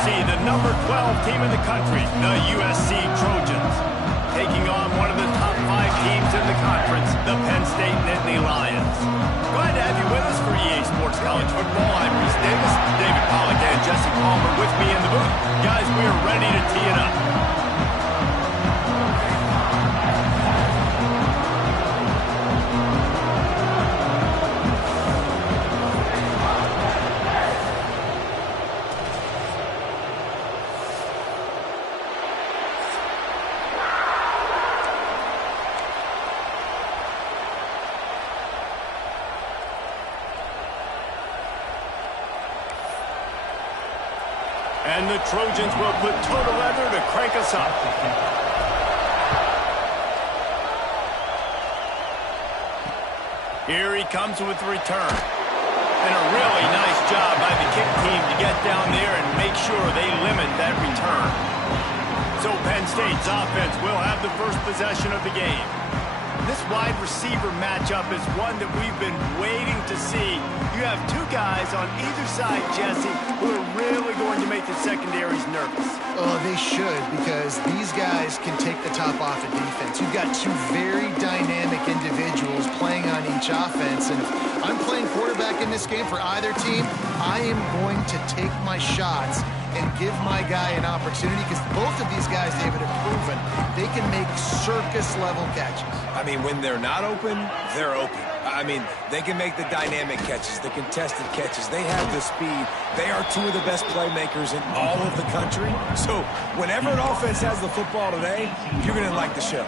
USC, the number 12 team in the country, the USC Trojans, taking on one of the top 5 teams in the conference, the Penn State Nittany Lions. Glad to have you with us for EA Sports College Football. I'm Reese Davis, David Pollack, and Jesse Palmer with me in the booth. Guys, we are ready to tee it up. And the Trojans will put total leather to crank us up. Here he comes with the return. And a really nice job by the kick team to get down there and make sure they limit that return. So Penn State's offense will have the first possession of the game. This wide receiver matchup is one that we've been waiting to see. You have two guys on either side, Jesse, who are really going to make the secondaries nervous. Oh, they should, because these guys can take the top off of defense. You've got two very dynamic individuals playing on each offense, and if I'm playing quarterback in this game for either team, I am going to take my shots and give my guy an opportunity, because both of these guys, David, have proven they can make circus-level catches. I mean, when they're not open, they're open. I mean, they can make the dynamic catches, the contested catches. They have the speed. They are two of the best playmakers in all of the country. So whenever an offense has the football today, you're going to like the show.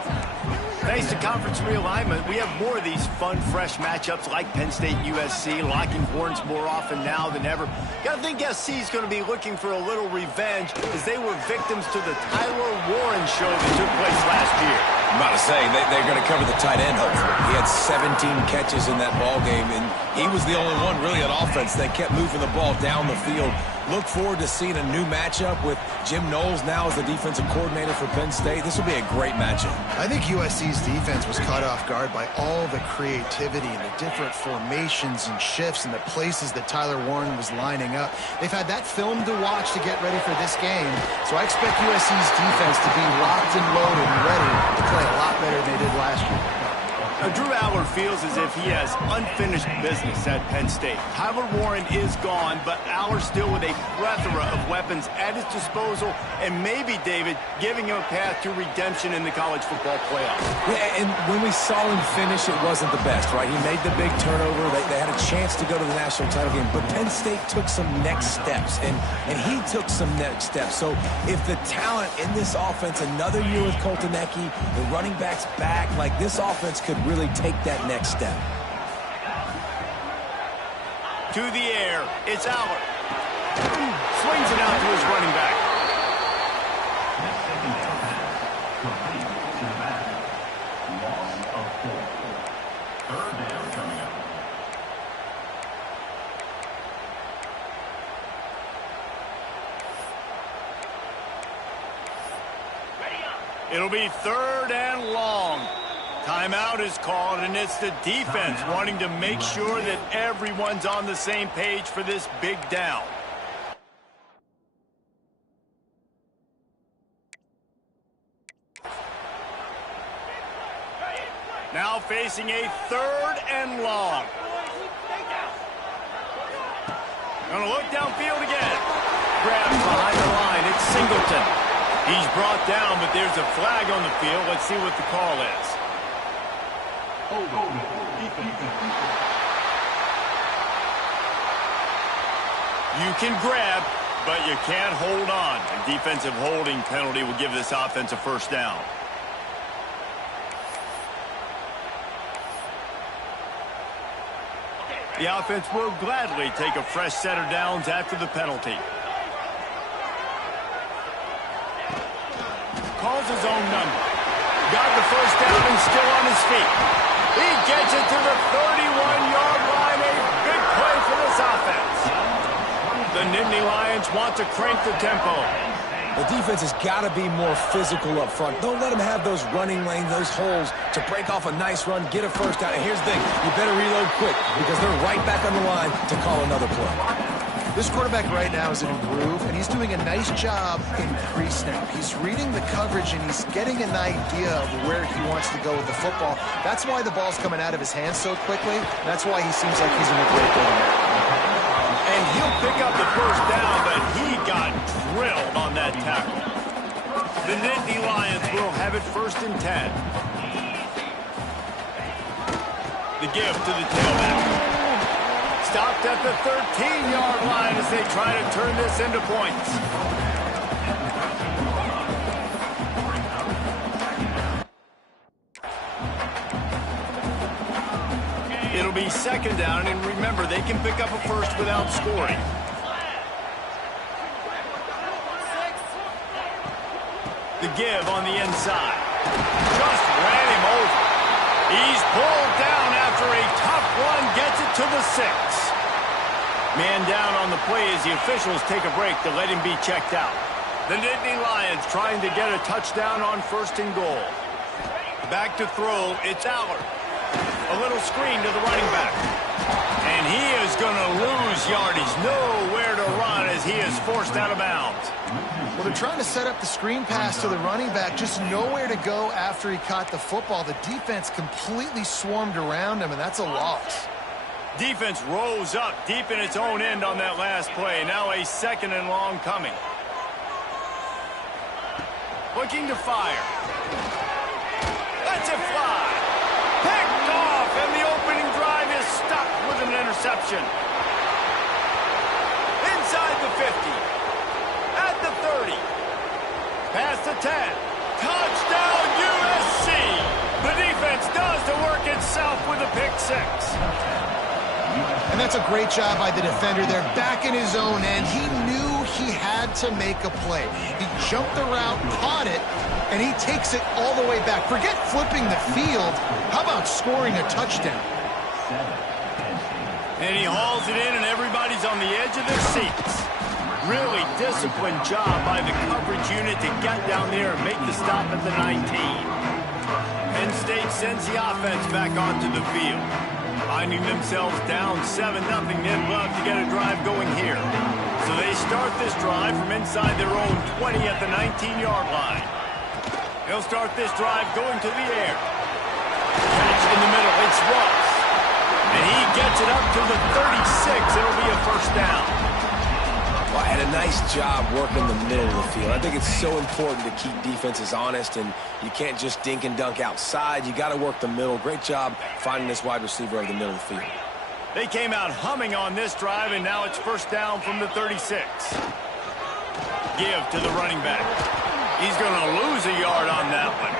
Thanks to conference realignment, we have more of these fun, fresh matchups like Penn State and USC, locking horns more often now than ever. I think SC is going to be looking for a little revenge as they were victims to the Tyler Warren show that took place last year. I'm about to say, they're going to cover the tight end, hopefully. He had 17 catches in that ball game, and he was the only one really on offense that kept moving the ball down the field. Look forward to seeing a new matchup with Jim Knowles now as the defensive coordinator for Penn State. This will be a great matchup. I think USC's defense was caught off guard by all the creativity and the different formations and shifts and the places that Tyler Warren was lining up. They've had that film to watch to get ready for this game, so I expect USC's defense to be locked and loaded and ready to play a lot better than they did last year. Drew Aller feels as if he has unfinished business at Penn State. Tyler Warren is gone, but Aller still with a plethora of weapons at his disposal, and maybe, David, giving him a path to redemption in the college football playoffs. Yeah, and when we saw him finish, it wasn't the best, right? He made the big turnover. They had a chance to go to the national title game, but Penn State took some next steps, and he took some next steps. So if the talent in this offense, another year with Coltonecki, the running backs back, like this offense could really take that next step. To the air, it's Aller. Swings it out to his running back. It'll be third and long. Timeout is called, and it's the defense wanting to make sure that everyone's on the same page for this big down. Now facing a third and long. Gonna look downfield again. Grabs behind the line. It's Singleton. He's brought down, but there's a flag on the field. Let's see what the call is. You can grab, but you can't hold on. A defensive holding penalty will give this offense a first down. The offense will gladly take a fresh set of downs after the penalty. Calls his own number. Got the first down and still on his feet. He gets it to the 31-yard line. A big play for this offense. The Nittany Lions want to crank the tempo. The defense has got to be more physical up front. Don't let them have those running lanes, those holes to break off a nice run, get a first down. And here's the thing, you better reload quick because they're right back on the line to call another play. This quarterback right now is in a groove, and he's doing a nice job in pre-snap. He's reading the coverage, and he's getting an idea of where he wants to go with the football. That's why the ball's coming out of his hands so quickly. That's why he seems like he's in a great game. And he'll pick up the first down, but he got drilled on that tackle. The Nittany Lions will have it 1st and 10. The give to the tailback. Stopped at the 13-yard line as they try to turn this into points. It'll be 2nd down, and remember, they can pick up a first without scoring. The give on the inside. Just ran him over. He's pulled down after a tough run, gets it to the 6. Man down on the play as the officials take a break to let him be checked out. The Nittany Lions trying to get a touchdown on 1st and goal. Back to throw, it's Allard. A little screen to the running back. And he is going to lose yardage. Nowhere to run as he is forced out of bounds. Well, they're trying to set up the screen pass to the running back, just nowhere to go after he caught the football. The defense completely swarmed around him, and that's a loss. Defense rose up deep in its own end on that last play. Now a 2nd and long coming. Looking to fire. Lets it fly. Picked off, and the opening drive is stopped with an interception. Inside the 50. At the 30. Past the 10. Touchdown USC. The defense does the work itself with a pick 6. And that's a great job by the defender there, back in his own end. He knew he had to make a play. He jumped the route, caught it, and he takes it all the way back. Forget flipping the field. How about scoring a touchdown? And he hauls it in, and everybody's on the edge of their seats. Really disciplined job by the coverage unit to get down there and make the stop at the 19. Penn State sends the offense back onto the field. Finding themselves down 7-0, they'd love to get a drive going here. So they start this drive from inside their own 20 at the 19-yard line. They'll start this drive going to the air. Catch in the middle, it's Ross. And he gets it up to the 36. It'll be a 1st down. Well, had a nice job working the middle of the field. I think it's so important to keep defenses honest, and you can't just dink and dunk outside. You got to work the middle. Great job finding this wide receiver over the middle of the field. They came out humming on this drive, and now it's 1st down from the 36. Give to the running back. He's going to lose a yard on that one.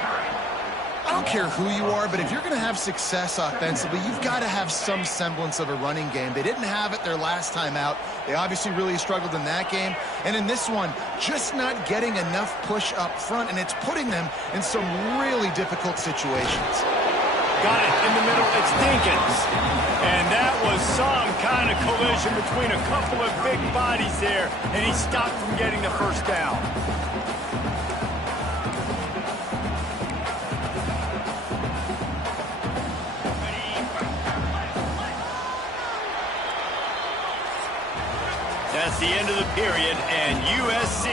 I don't care who you are, but if you're going to have success offensively, you've got to have some semblance of a running game. They didn't have it their last time out. They obviously really struggled in that game. And in this one, just not getting enough push up front, and it's putting them in some really difficult situations. Got it in the middle. It's Dinkins. And that was some kind of collision between a couple of big bodies there, and he stopped from getting the 1st down. That's the end of the period, and USC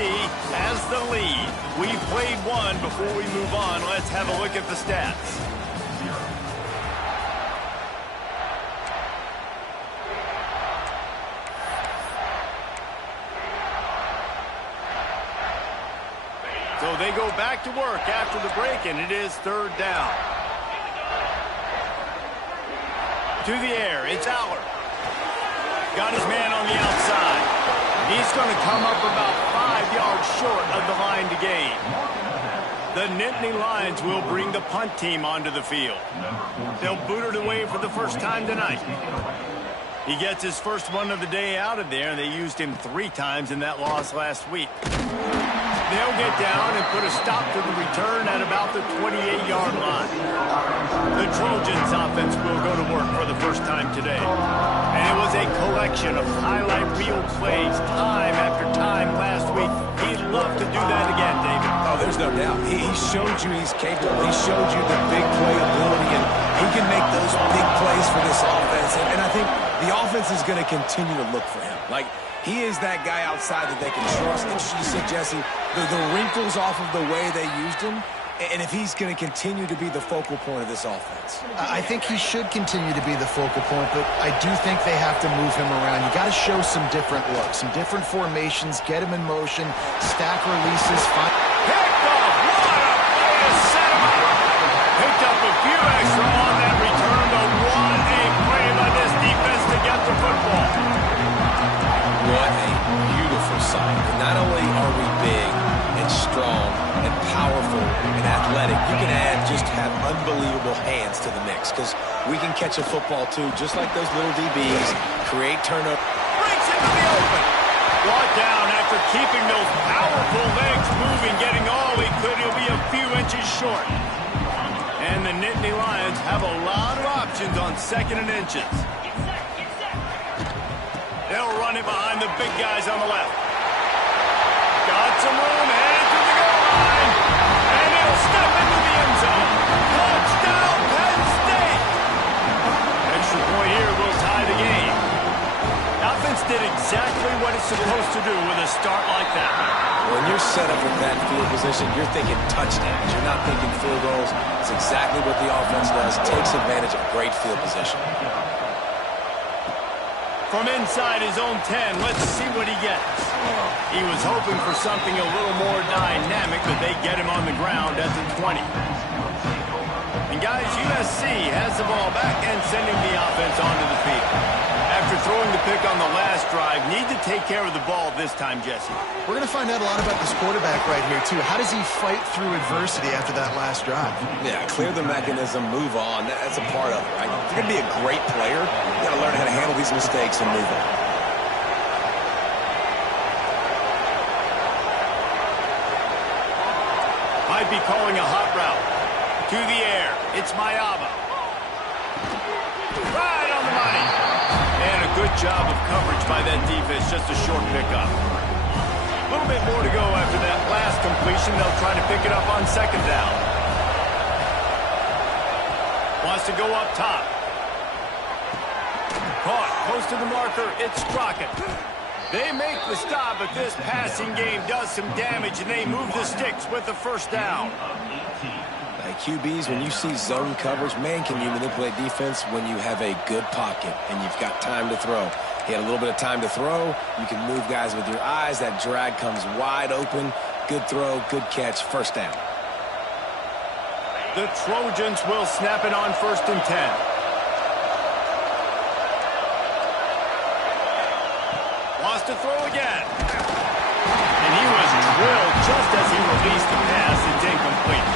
has the lead. We've played one. Before we move on, let's have a look at the stats. So they go back to work after the break, and it is 3rd down. To the air, it's Allard. Got his man on the outside. He's going to come up about 5 yards short of the line to gain. The Nittany Lions will bring the punt team onto the field. They'll boot it away for the first time tonight. He gets his first one of the day out of there, and they used him 3 times in that loss last week. They'll get down and put a stop to the return at about the 28-yard line. The Trojans offense will go to work for the first time today. And it was a collection of highlight reel plays time after time last week. He'd love to do that again, David. Oh, there's no doubt. He showed you he's capable. He showed you the big play ability, and he can make those big plays for this offense. And I think the offense is going to continue to look for him. Like, he is that guy outside that they can trust. Interesting you said, Jesse, the wrinkles off of the way they used him, and if he's going to continue to be the focal point of this offense. I think he should continue to be the focal point, but I do think they have to move him around. You got to show some different looks, some different formations, get him in motion, stack releases. Picked off! What a play to set him up! Picked up a few extra on that return, but what a play by this defense to get the football. What a beautiful sight. And not only are we big and strong and powerful and athletic, you can just have unbelievable hands to the mix, because we can catch a football too, just like those little DBs, create turnover. Breaks into the open. Brought down after keeping those powerful legs moving, getting all he could. He'll be a few inches short. And the Nittany Lions have a lot of options on 2nd and inches. They'll run it behind the big guys on the left. Got some room, headed to the goal line. And he'll step into the end zone. Touchdown, Penn State! Extra point here will tie the game. Offense did exactly what it's supposed to do with a start like that. When you're set up with that field position, you're thinking touchdowns. You're not thinking field goals. It's exactly what the offense does. Takes advantage of great field position. From inside his own 10, let's see what he gets. He was hoping for something a little more dynamic, but they get him on the ground at the 20. And guys, USC has the ball back and sending the offense onto the field. After throwing the pick on the last drive, need to take care of the ball this time, Jesse. We're going to find out a lot about this quarterback right here, too. How does he fight through adversity after that last drive? Yeah, clear the mechanism, move on. That's a part of it, right? If you're going to be a great player, you got to learn how to handle these mistakes and move on. Might be calling a hot route. To the air. It's Mayaba. Right on the money. And a good job of coverage by that defense. Just a short pickup. A little bit more to go after that last completion. They'll try to pick it up on 2nd down. Wants to go up top. Caught. Close to the marker. It's Crockett. They make the stop, but this passing game does some damage, and they move the sticks with the 1st down. QBs, when you see zone coverage, man, can you manipulate defense when you have a good pocket and you've got time to throw. He had a little bit of time to throw. You can move guys with your eyes. That drag comes wide open. Good throw, good catch, 1st down. The Trojans will snap it on 1st and 10. Wants to throw again. And he was drilled just as he released the pass. It's incomplete.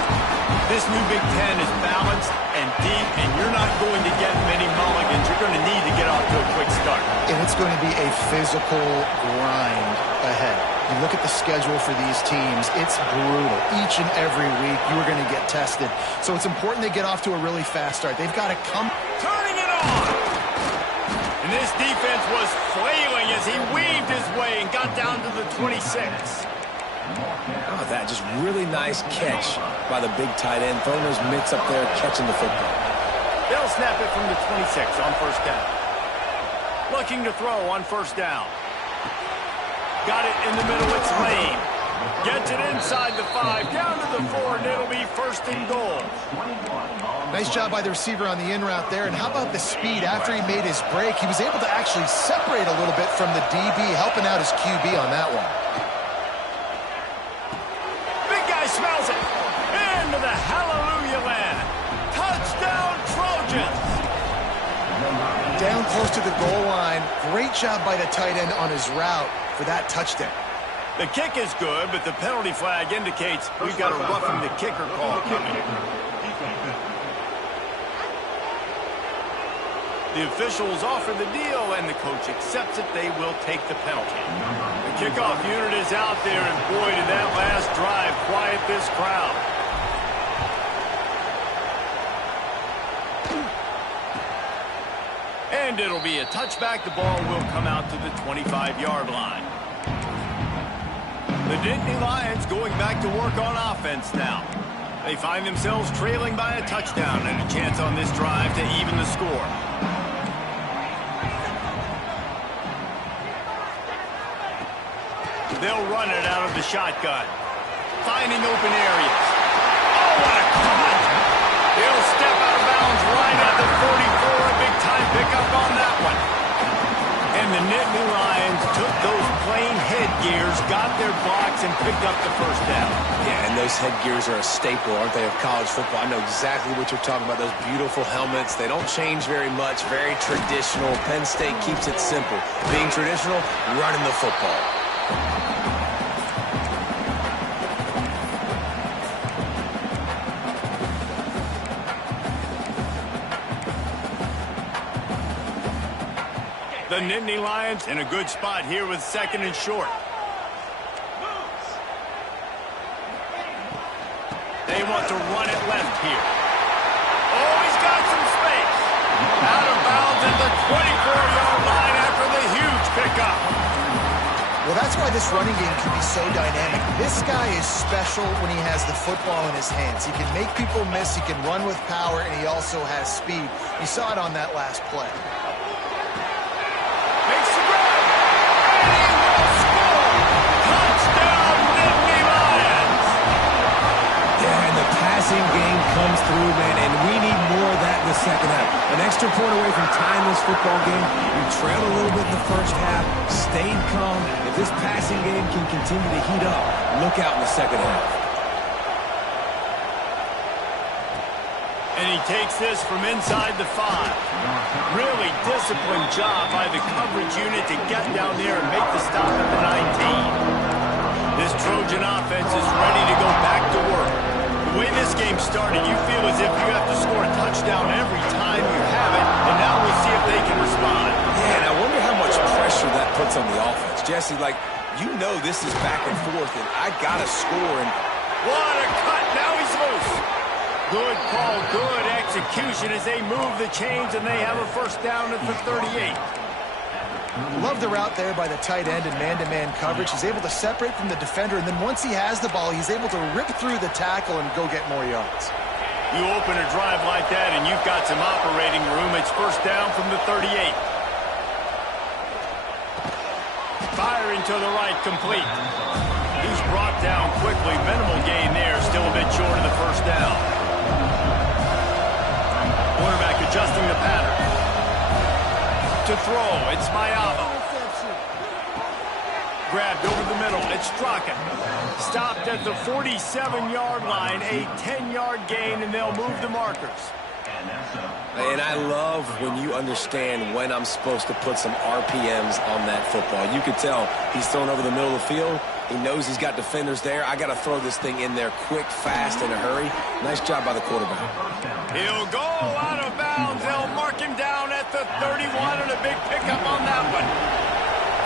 This new Big Ten is balanced and deep, and you're not going to get many mulligans. You're going to need to get off to a quick start. And it's going to be a physical grind ahead. You look at the schedule for these teams, it's brutal. Each and every week, you are going to get tested. So it's important they get off to a really fast start. They've got to come. Turning it on! And this defense was flailing as he weaved his way and got down to the 26. Oh, that just really nice catch by the big tight end. Throwing those mitts up there, catching the football. They'll snap it from the 26 on 1st down. Looking to throw on 1st down. Got it in the middle, it's Lane. Gets it inside the 5, down to the 4, and it'll be 1st and goal. Nice job by the receiver on the in route there. And how about the speed? After he made his break, he was able to actually separate a little bit from the DB, helping out his QB on that one. Smells it. Into the hallelujah land. Touchdown, Trojans. Down close to the goal line. Great job by the tight end on his route for that touchdown. The kick is good, but the penalty flag indicates we've got a roughing the kicker call coming. The officials offer the deal, and the coach accepts it. They will take the penalty. The kickoff unit is out there, and boy, did that last drive quiet this crowd. And it'll be a touchback. The ball will come out to the 25-yard line. The Nittany Lions going back to work on offense now. They find themselves trailing by a touchdown and a chance on this drive to even the score. They'll run it out of the shotgun. Finding open areas. Oh, what a cut! He'll step out of bounds right at the 44. A big-time pickup on that one. And the Nittany Lions took those plain headgears, got their blocks, and picked up the first down. Yeah, and those headgears are a staple, aren't they, of college football? I know exactly what you're talking about, those beautiful helmets. They don't change very much, very traditional. Penn State keeps it simple. Being traditional, running the football. The Nittany Lions in a good spot here with 2nd and short. They want to run it left here. Oh, he's got some space. Out of bounds at the 24-yard line after the huge pickup. Well, that's why this running game can be so dynamic. This guy is special when he has the football in his hands. He can make people miss, he can run with power, and he also has speed. You saw it on that last play. Passing game comes through, man, and we need more of that in the second half. An extra point away from tying this football game. You trailed a little bit in the first half, stayed calm. If this passing game can continue to heat up, look out in the second half. And he takes this from inside the 5. Really disciplined job by the coverage unit to get down there and make the stop at the 19. This Trojan offense is ready to go back to work. The way this game started, you feel as if you have to score a touchdown every time you have it, and now we'll see if they can respond. Yeah, and I wonder how much pressure that puts on the offense. Jesse, like, you know this is back and forth, and I got to score. And what a cut! Now he's loose. Good call, good execution as they move the chains, and they have a first down at the 38. Love the route there by the tight end in man-to-man coverage. He's able to separate from the defender, and then once he has the ball, he's able to rip through the tackle and go get more yards. You open a drive like that, and you've got some operating room. It's first down from the 38. Firing to the right, complete. He's brought down quickly. Minimal gain there, still a bit short of the first down. Quarterback adjusting the pattern. To throw, it's Mayava. Grabbed over the middle, it's Straka. Stopped at the 47-yard line, a 10-yard gain, and they'll move the markers. And I love when you understand when I'm supposed to put some RPMs on that football. You could tell he's thrown over the middle of the field. He knows he's got defenders there. I got to throw this thing in there quick, fast, in a hurry. Nice job by the quarterback. He'll go out of bounds. They'll mark him down at the 31, and a big pickup on that one.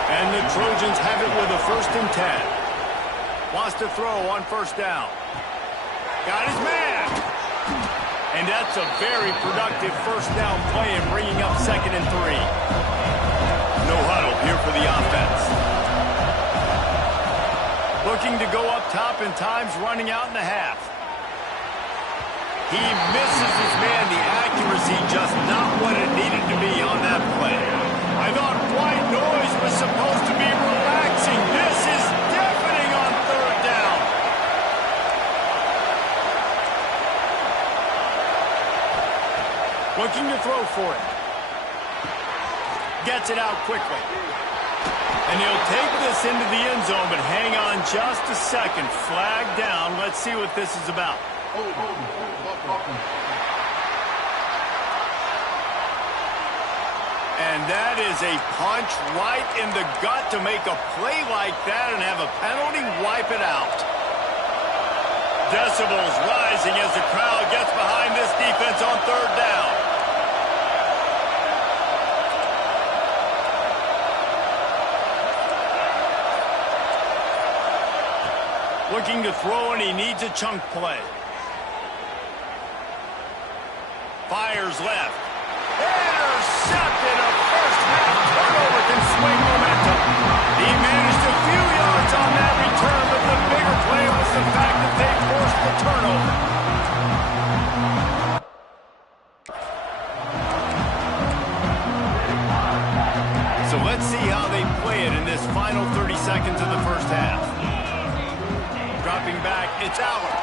And the Trojans have it with a 1st and 10. Wants to throw on first down. Got his man. And that's a very productive first down play and bringing up 2nd and 3. No huddle here for the offense. Looking to go up top, and time's running out in the half. He misses his man. The accuracy just not what it needed to be on that play. I thought white noise was supposed to be relaxing. This is deafening on 3rd down. Looking to throw for it. Gets it out quickly. And he'll take this into the end zone, but hang on just a second. Flag down. Let's see what this is about. And that is a punch right in the gut to make a play like that and have a penalty wipe it out. Decibels rising as the crowd gets behind this defense on 3rd down. Looking to throw, and he needs a chunk play. Fires left. Intercepted. A first-half turnover can swing momentum. He managed a few yards on that return, but the bigger play was the fact that they forced the turnover. So let's see how they play it in this final 30 seconds of the first half. Dropping back, it's Allen.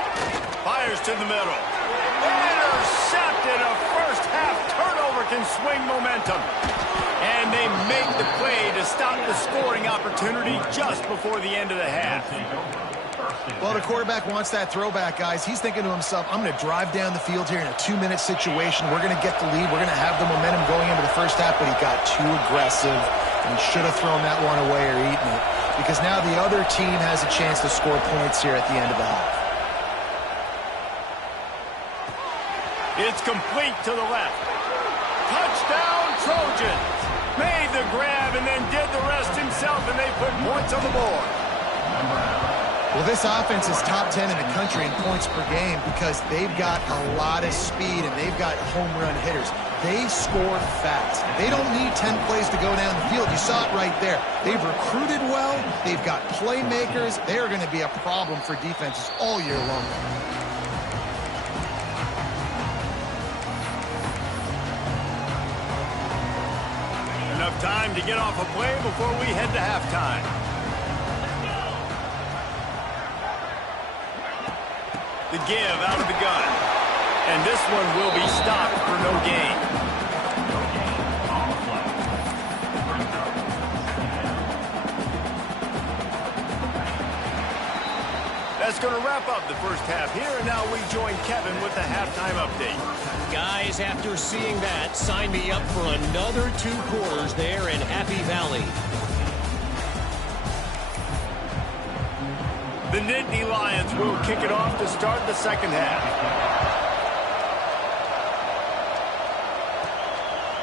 Fires to the middle. Intercepted. A first-half turnover can swing momentum. And they make the play to stop the scoring opportunity just before the end of the half. Well, the quarterback wants that throwback, guys. He's thinking to himself, I'm going to drive down the field here in a 2-minute situation. We're going to get the lead. We're going to have the momentum going into the first half, but he got too aggressive, and he should have thrown that one away or eaten it, because now the other team has a chance to score points here at the end of the half. It's complete to the left. Touchdown, Trojans. Made the grab and then did the rest himself, and they put points on the board. Well, this offense is top 10 in the country in points per game because they've got a lot of speed and they've got home run hitters. They score fast. They don't need 10 plays to go down the field. You saw it right there. They've recruited well. They've got playmakers. They are going to be a problem for defenses all year long. Enough time to get off a play before we head to halftime. The give out of the gun. And this one will be stopped for no gain. That's going to wrap up the first half here, and now we join Kevin with the halftime update. Guys, after seeing that, sign me up for another 2 quarters there in Happy Valley. The Nittany Lions will kick it off to start the second half.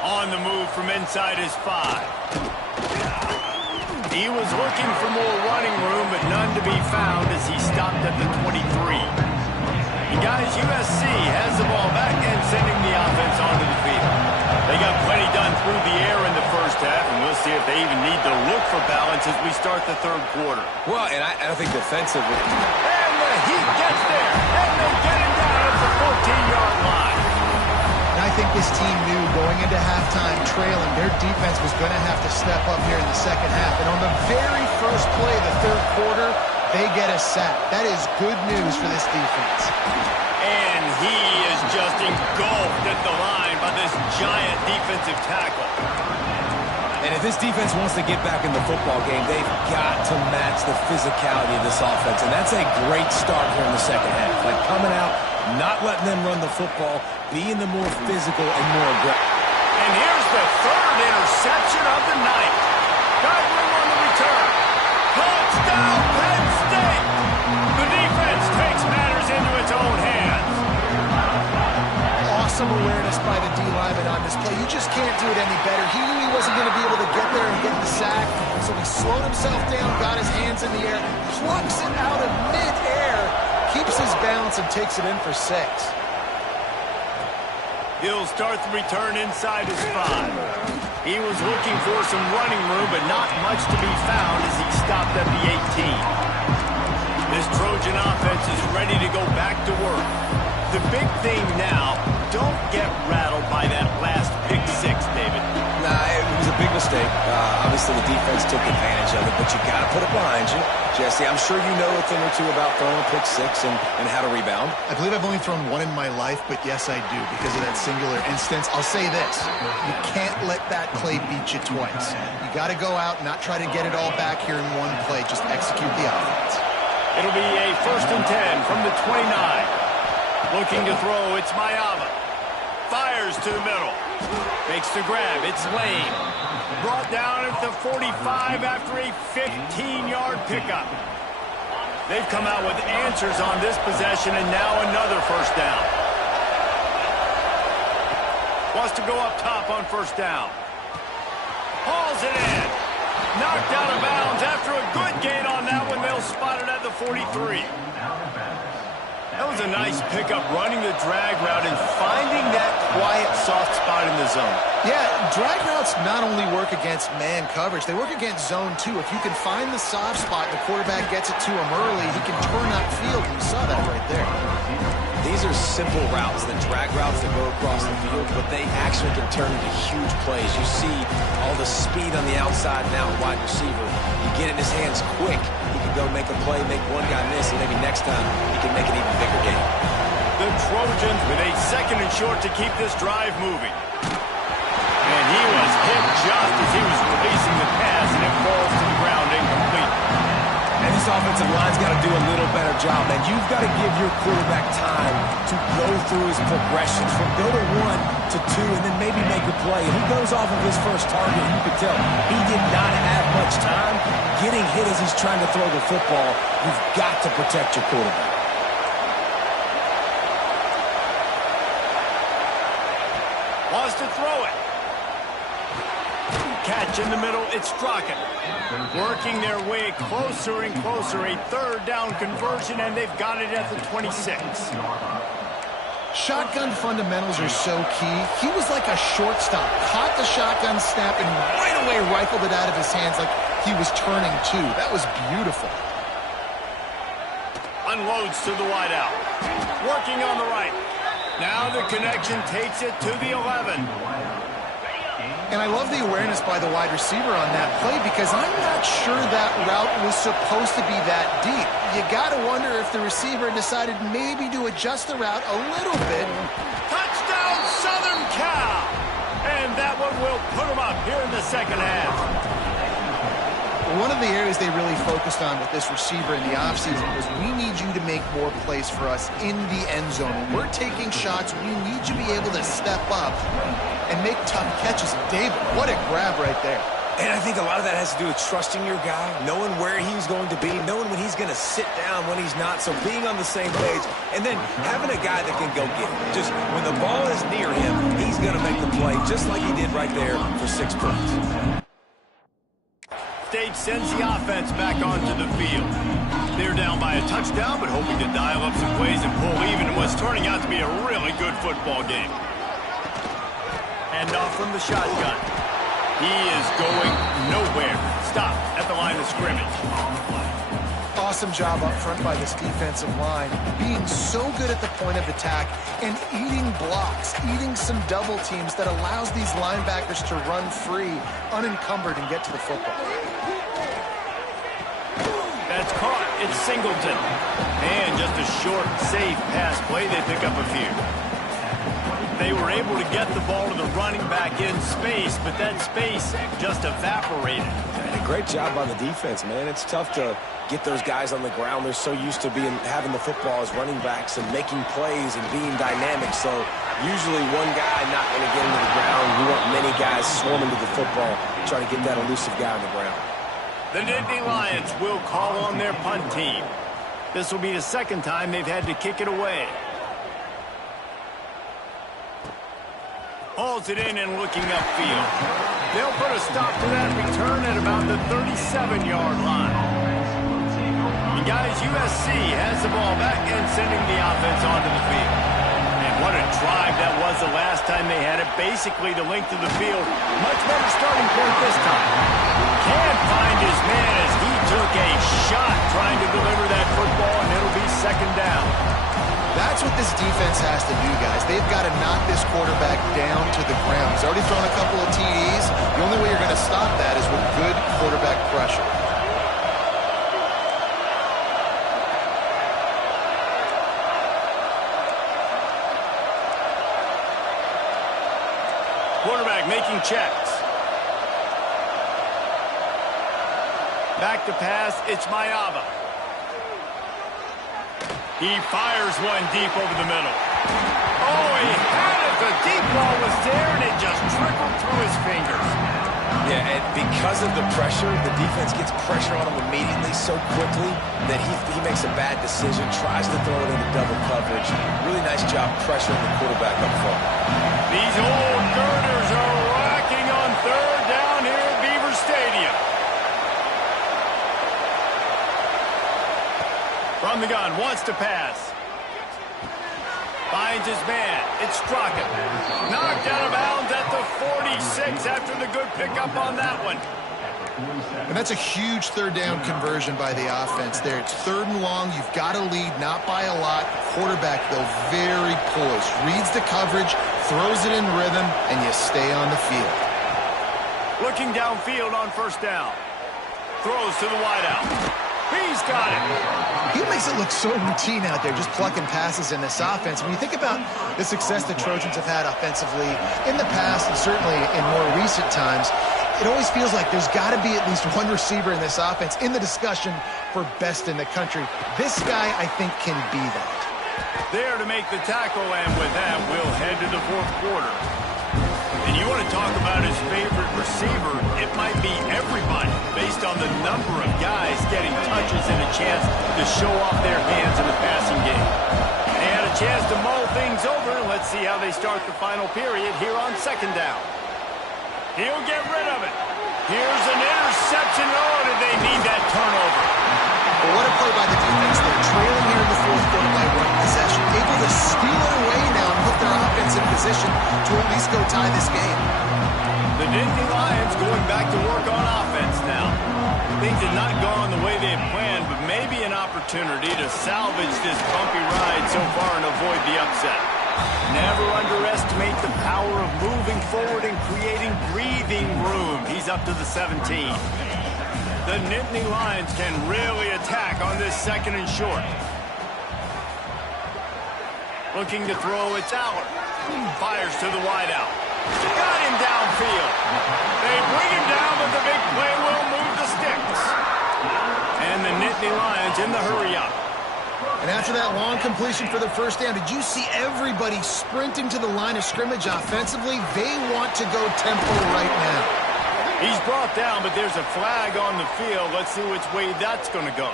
On the move from inside his 5. He was looking for more running room, but none to be found as he stopped at the 23. And guys, USC has the ball back and sending the offense onto the field. They got plenty done through the air in the first half, and we'll see if they even need to look for balance as we start the third quarter. Well, and I think defensively. And the Heat gets there, and they get him down at the 14-yard line. And I think this team knew going into halftime trailing, their defense was going to have to step up here in the second half. And on the very first play of the third quarter, they get a sack. That is good news for this defense. And he is just engulfed at the line by this giant defensive tackle. And if this defense wants to get back in the football game, they've got to match the physicality of this offense. And that's a great start here in the second half. Like coming out, not letting them run the football, being the more physical and more aggressive. And here's the third interception of the night. Godwin on the return. Touchdown, Penn State! The defense takes matters into its own hands. Awesome awareness by the D-lineman on this play. You just can't do it any better. He knew he wasn't going to be able to get there and get the sack, so he slowed himself down, got his hands in the air, plucks it out of mid-air, keeps his balance, and takes it in for 6. He'll start the return inside his 5. He was looking for some running room, but not much to be found as he stopped at the 18. This Trojan offense is ready to go back to work. The big thing now, don't get rattled by that last pick 6, David. Nah, it was a big mistake. Obviously, the defense took advantage of it, but you got to put it behind you. Jesse, I'm sure you know a thing or two about throwing a pick 6 and how to rebound. I believe I've only thrown one in my life, but yes, I do, because of that singular instance. I'll say this. You can't let that play beat you twice. You got to go out and not try to get it all back here in one play. Just execute the offense. It'll be a 1st and 10 from the 29. Looking to throw, it's Mayava. Fires to the middle. Makes the grab, it's Lane. Brought down at the 45 after a 15-yard pickup. They've come out with answers on this possession, and now another first down. Wants to go up top on first down. Hauls it in. Knocked out of bounds after a good gain on that one. They'll spot it at the 43. That was a nice pickup, running the drag route and finding that quiet, soft spot in the zone. Yeah, drag routes not only work against man coverage, they work against zone too. If you can find the soft spot and the quarterback gets it to him early, he can turn upfield. You saw that right there. These are simple routes, the drag routes that go across the field, but they actually can turn into huge plays. You see all the speed on the outside now, wide receiver. You get in his hands quick, he can go make a play, make one guy miss, and maybe next time he can make an even bigger game. The Trojans with a 2nd and short to keep this drive moving. And he was hit just as he was releasing the pass, and it falls to the ground incomplete. And this offensive line's got to do a little better job, man. You've got to give your quarterback time to go through his progressions from go to 1 to 2 and then maybe make a play. And he goes off of his first target. You could tell he did not have much time getting hit as he's trying to throw the football. You've got to protect your quarterback. Wants to throw it. Catch in the middle, it's Strachan. Working their way closer and closer, a 3rd down conversion, and they've got it at the 26. Shotgun fundamentals are so key. He was like a shortstop, caught the shotgun snap, and right away rifled it out of his hands like he was turning too. That was beautiful. Unloads to the wideout. Working on the right. Now the connection takes it to the 11. And I love the awareness by the wide receiver on that play because I'm not sure that route was supposed to be that deep. You got to wonder if the receiver decided maybe to adjust the route a little bit. Touchdown, Southern Cal! And that one will put them up here in the 2nd half. One of the areas they really focused on with this receiver in the offseason was we need you to make more plays for us in the end zone. When we're taking shots, we need you to be able to step up and make tough catches. David, what a grab right there. And I think a lot of that has to do with trusting your guy, knowing where he's going to be, knowing when he's going to sit down, when he's not, so being on the same page, and then having a guy that can go get it. Just when the ball is near him, he's going to make the play just like he did right there for 6 points. State sends the offense back onto the field. They're down by a touchdown, but hoping to dial up some plays and pull even in what's turning out to be a really good football game. Hand off from the shotgun. He is going nowhere. Stop at the line of scrimmage. Awesome job up front by this defensive line, being so good at the point of attack and eating blocks, eating some double teams that allows these linebackers to run free, unencumbered, and get to the football. That's caught. It's Singleton. And just a short, safe pass play. They pick up a few. They were able to get the ball to the running back in space, but that space just evaporated. And a great job by the defense, man. It's tough to get those guys on the ground. They're so used to having the football as running backs and making plays and being dynamic. So usually one guy not going to get into the ground. You want many guys swarming to the football, trying to get that elusive guy on the ground. The Nittany Lions will call on their punt team. This will be the 2nd time they've had to kick it away. Hauls it in and looking upfield. They'll put a stop to that return at about the 37-yard line. And guys, USC has the ball back and sending the offense onto the field. And what a drive that was the last time they had it. Basically the length of the field. Much better starting point this time. Can't find his man as he took a shot trying to deliver that football, and it'll be 2nd down. That's what this defense has to do, guys. They've got to knock this quarterback down to the ground. He's already thrown a couple of TDs. The only way you're going to stop that is with good quarterback pressure. Quarterback making checks. Back to pass, it's Mayava. He fires one deep over the middle. Oh, he had it. The deep ball was there, and it just trickled through his fingers. Yeah, and because of the pressure, the defense gets pressure on him immediately so quickly that he makes a bad decision, tries to throw it into double coverage. Really nice job pressuring the quarterback up front. These old girders are rocking on 3rd down here at Beaver Stadium. From the gun, wants to pass. Finds his man. It's Strachan. Knocked out of bounds at the 46 after the good pickup on that one. And that's a huge 3rd down conversion by the offense there. It's 3rd and long. You've got to lead, not by a lot. Quarterback, though, very poised. Reads the coverage, throws it in rhythm, and you stay on the field. Looking downfield on 1st down. throws to the wideout. He's got it. He makes it look so routine out there, just plucking passes in this offense. When you think about the success the Trojans have had offensively in the past and certainly in more recent times, it always feels like there's got to be at least one receiver in this offense in the discussion for best in the country. This guy, I think, can be that. There to make the tackle, and with that, we'll head to the fourth quarter. And you want to talk about his favorite receiver, it might be everybody based on the number of guys getting touches and a chance to show off their hands in the passing game. They had a chance to mull things over. Let's see how they start the final period here on second down. He'll get rid of it. Here's an interception. Oh, did they need that turnover? Well, what a play by the defense. They're trailing here in the fourth quarter by one possession, able to steal it away now and put their offense in position to at least go tie this game. The Nittany Lions going back to work on offense now. Things have not gone the way they had planned, but maybe an opportunity to salvage this bumpy ride so far and avoid the upset. Never underestimate the power of moving forward and creating breathing room. He's up to the 17. The Nittany Lions can really attack on this second and short. Looking to throw, it's Aller. Fires to the wideout. Got him downfield. They bring him down, but the big play will move the sticks. And the Nittany Lions in the hurry-up. And after that long completion for the first down, did you see everybody sprinting to the line of scrimmage offensively? They want to go tempo right now. He's brought down, but there's a flag on the field. Let's see which way that's going to go.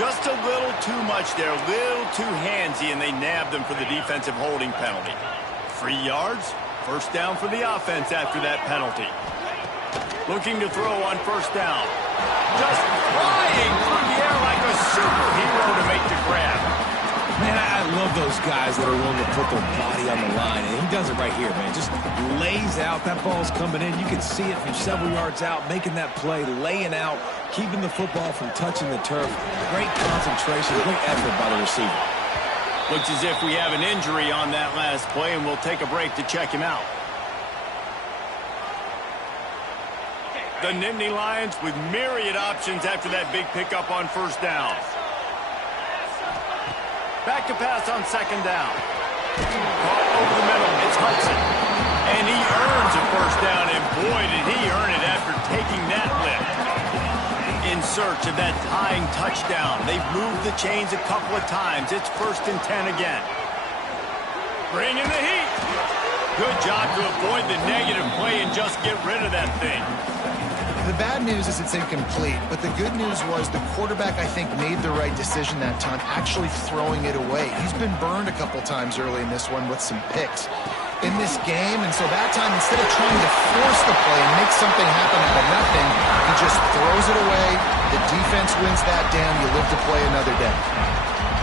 Just a little too much there, a little too handsy, and they nabbed him for the defensive holding penalty. 3 yards, first down for the offense after that penalty. Looking to throw on first down. Just flying through the air like a superhero to make the grab. Man, I love those guys that are willing to put their body on the line, and he does it right here, man. Just lays out. That ball's coming in. You can see it from several yards out, making that play, laying out, keeping the football from touching the turf. Great concentration, great effort by the receiver. Looks as if we have an injury on that last play, and we'll take a break to check him out. The Nittany Lions with myriad options after that big pickup on first down. Back to pass on second down. Caught over the middle. It's Hudson. And he earns a first down, and boy, did he earn it after taking that lift. In search of that tying touchdown. They've moved the chains a couple of times. It's 1st and 10 again. Bring in the heat. Good job to avoid the negative play and just get rid of that thing. The bad news is it's incomplete, but the good news was the quarterback, I think, made the right decision that time, actually throwing it away. He's been burned a couple times early in this one with some picks in this game, and so that time, instead of trying to force the play and make something happen out of nothing, he just throws it away. The defense wins that down. You live to play another day.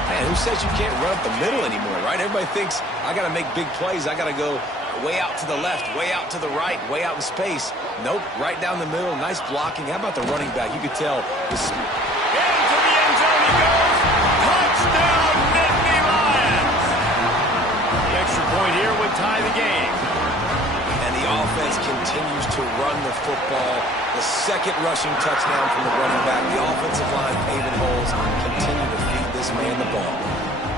Man, who says you can't run up the middle anymore, right? Everybody thinks, I got to make big plays. I got to go way out to the left, way out to the right, way out in space. Nope, right down the middle. Nice blocking. How about the running back? You could tell this. Into the end zone he goes. Touchdown, Nittany Lions. The extra point here would tie the game. And the offense continues to run the football. The second rushing touchdown from the running back. The offensive line paving holes. Continue to feed this man the ball.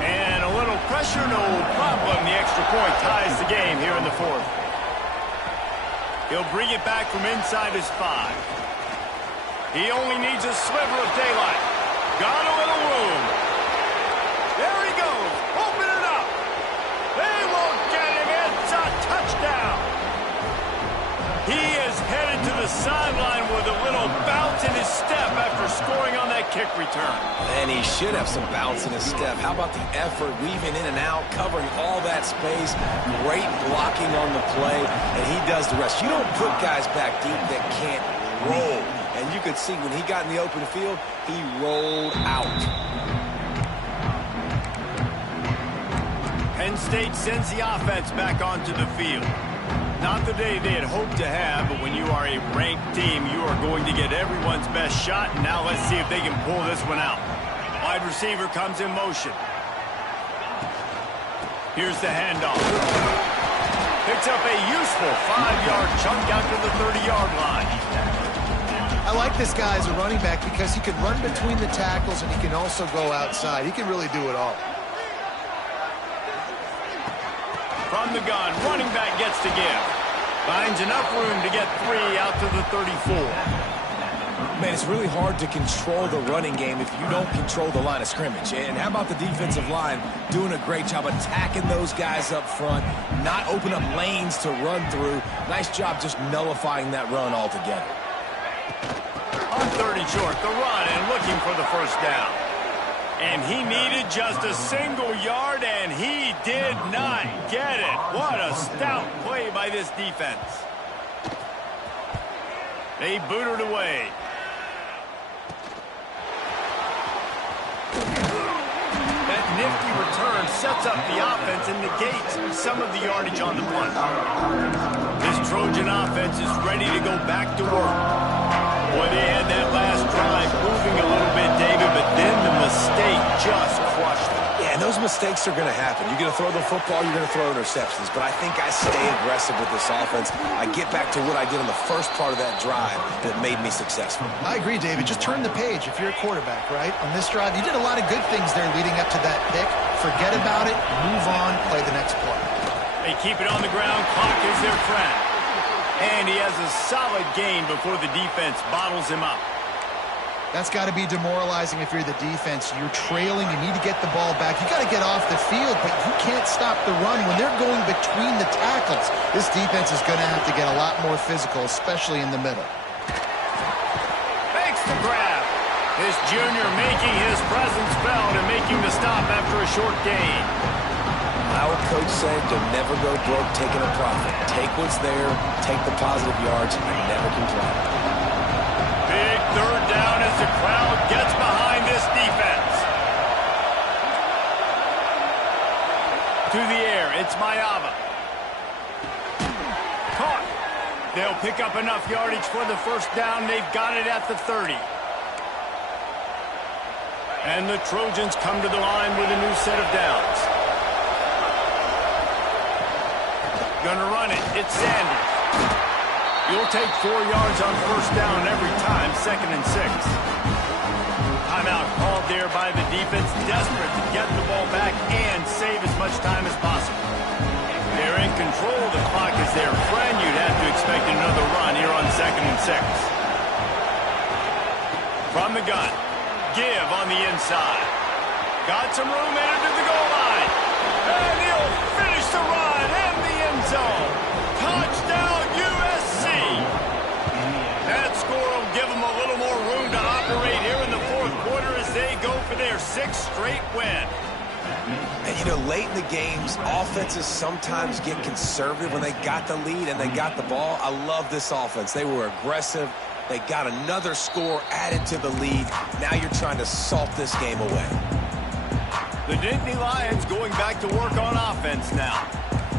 And a little pressure, no problem. The extra point ties the game here in the fourth. He'll bring it back from inside his 5. He only needs a sliver of daylight. Got a little room. There he goes. Open it up. They won't get him. It's a touchdown. He is headed to the sideline with a little bounce in his step after scoring on that kick return. And he should have some bounce in his step. How about the effort, weaving in and out, covering all that space, great blocking on the play, and he does the rest. You don't put guys back deep that can't roll. And you could see when he got in the open field, he rolled out. Penn State sends the offense back onto the field. Not the day they had hoped to have, but when you are a ranked team, you are going to get everyone's best shot. And now let's see if they can pull this one out. Wide receiver comes in motion. Here's the handoff. picks up a useful 5-yard chunk out to the 30-yard line. I like this guy as a running back because he can run between the tackles and he can also go outside. He can really do it all. From the gun, running back gets to give. Finds enough room to get 3 out to the 34. Man, it's really hard to control the running game if you don't control the line of scrimmage. And how about the defensive line doing a great job attacking those guys up front, not open up lanes to run through. Nice job just nullifying that run altogether. On 30 short, the run and looking for the first down. And he needed just a single yard, and he did not get it. What a stout play by this defense. They booted away. That nifty return sets up the offense and negates some of the yardage on the punt. This Trojan offense is ready to go back to work. Boy, they had that last drive moving a little bit, David, but then the mistake just crushed them. Yeah, and those mistakes are going to happen. You're going to throw the football, you're going to throw interceptions. But I think I stay aggressive with this offense. I get back to what I did on the first part of that drive that made me successful. I agree, David. Just turn the page if you're a quarterback, right? On this drive, you did a lot of good things there leading up to that pick. Forget about it, move on, play the next play. They keep it on the ground. Clock is their friend. And he has a solid gain before the defense bottles him up. That's got to be demoralizing if you're the defense. You're trailing. You need to get the ball back. You got to get off the field, but you can't stop the run when they're going between the tackles. This defense is going to have to get a lot more physical, especially in the middle. Makes the grab. This junior making his presence felt and making the stop after a short gain. Our coach said to never go broke taking a profit. Take what's there, take the positive yards, and never complain. Big third down as the crowd gets behind this defense. To the air, it's Mayava. Caught. They'll pick up enough yardage for the first down. They've got it at the 30. And the Trojans come to the line with a new set of downs. Gonna run it. It's Sanders. You'll take 4 yards on first down every time, 2nd and 6. Timeout called there by the defense, desperate to get the ball back and save as much time as possible. They're in control. The clock is their friend. You'd have to expect another run here on 2nd and 6. From the gun. Give on the inside. Got some room headed to the goal line. And he'll finish the run in the end zone. Touchdown, USC. That score will give them a little more room to operate here in the fourth quarter as they go for their 6th straight win. And, you know, late in the games, offenses sometimes get conservative when they got the lead and they got the ball. I love this offense. They were aggressive. They got another score added to the lead. Now you're trying to salt this game away. The Nittany Lions going back to work on offense now.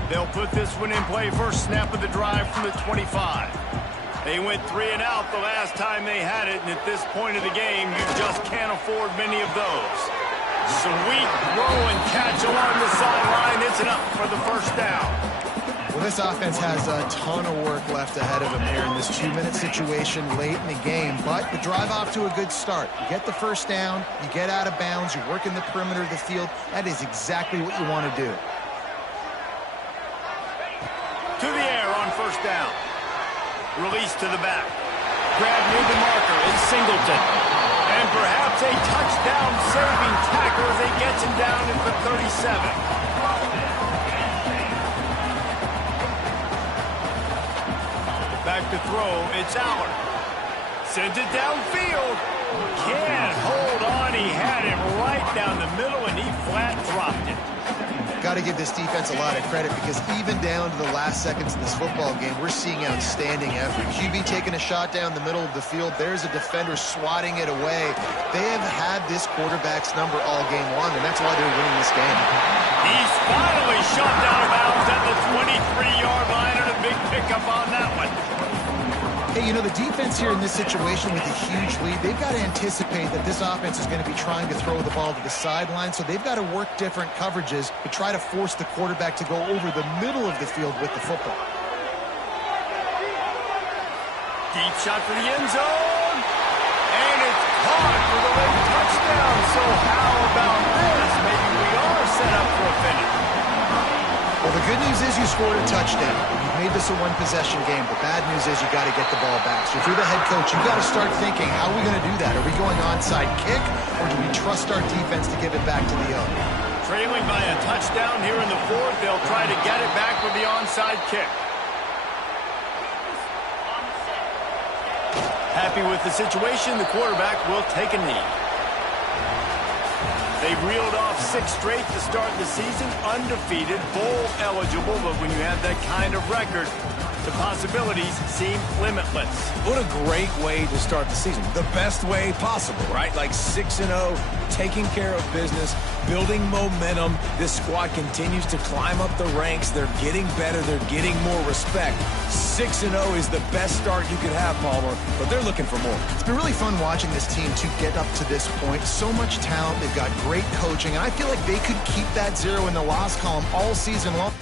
They'll put this one in play first snap of the drive from the 25. They went 3 and out the last time they had it, and at this point of the game, you just can't afford many of those. Sweet throw and catch along the sideline. It's enough for the first down. Well, this offense has a ton of work left ahead of them here in this 2-minute situation late in the game, but the drive off to a good start. You get the first down, you get out of bounds, you work in the perimeter of the field. That is exactly what you want to do. To the air on first down. Release to the back. Grab near the marker is Singleton. And perhaps a touchdown-saving tackle as he gets him down at the 37. Back to throw, it's Allard. Sends it downfield. Can't hold on. He had it right down the middle, and he flat dropped it. Got to give this defense a lot of credit because even down to the last seconds of this football game, we're seeing outstanding effort. QB taking a shot down the middle of the field. There's a defender swatting it away. They have had this quarterback's number all game long, and that's why they're winning this game. He's finally shot down of bounds at the 23-yard line, and a big pickup on that one. Hey, you know, the defense here in this situation with a huge lead, they've got to anticipate that this offense is going to be trying to throw the ball to the sideline, so they've got to work different coverages to try to force the quarterback to go over the middle of the field with the football. Deep shot for the end zone. And it's caught for the late touchdown. So how about this? Maybe we are set up for a finish. Well, the good news is you scored a touchdown. You've made this a one-possession game. The bad news is you got to get the ball back. So if you're the head coach, you've got to start thinking, how are we going to do that? Are we going onside kick, or do we trust our defense to give it back to the owner? Trailing by a touchdown here in the fourth. They'll try to get it back with the onside kick. Happy with the situation, the quarterback will take a knee. They've reeled off 6 straight to start the season, undefeated, bowl eligible, but when you have that kind of record, the possibilities seem limitless. What a great way to start the season. The best way possible, right? Like 6-0, taking care of business, building momentum. This squad continues to climb up the ranks. They're getting better. They're getting more respect. 6-0 is the best start you could have, Palmer, but they're looking for more. It's been really fun watching this team to get up to this point. So much talent. They've got great coaching, and I feel like they could keep that 0 in the loss column all season long.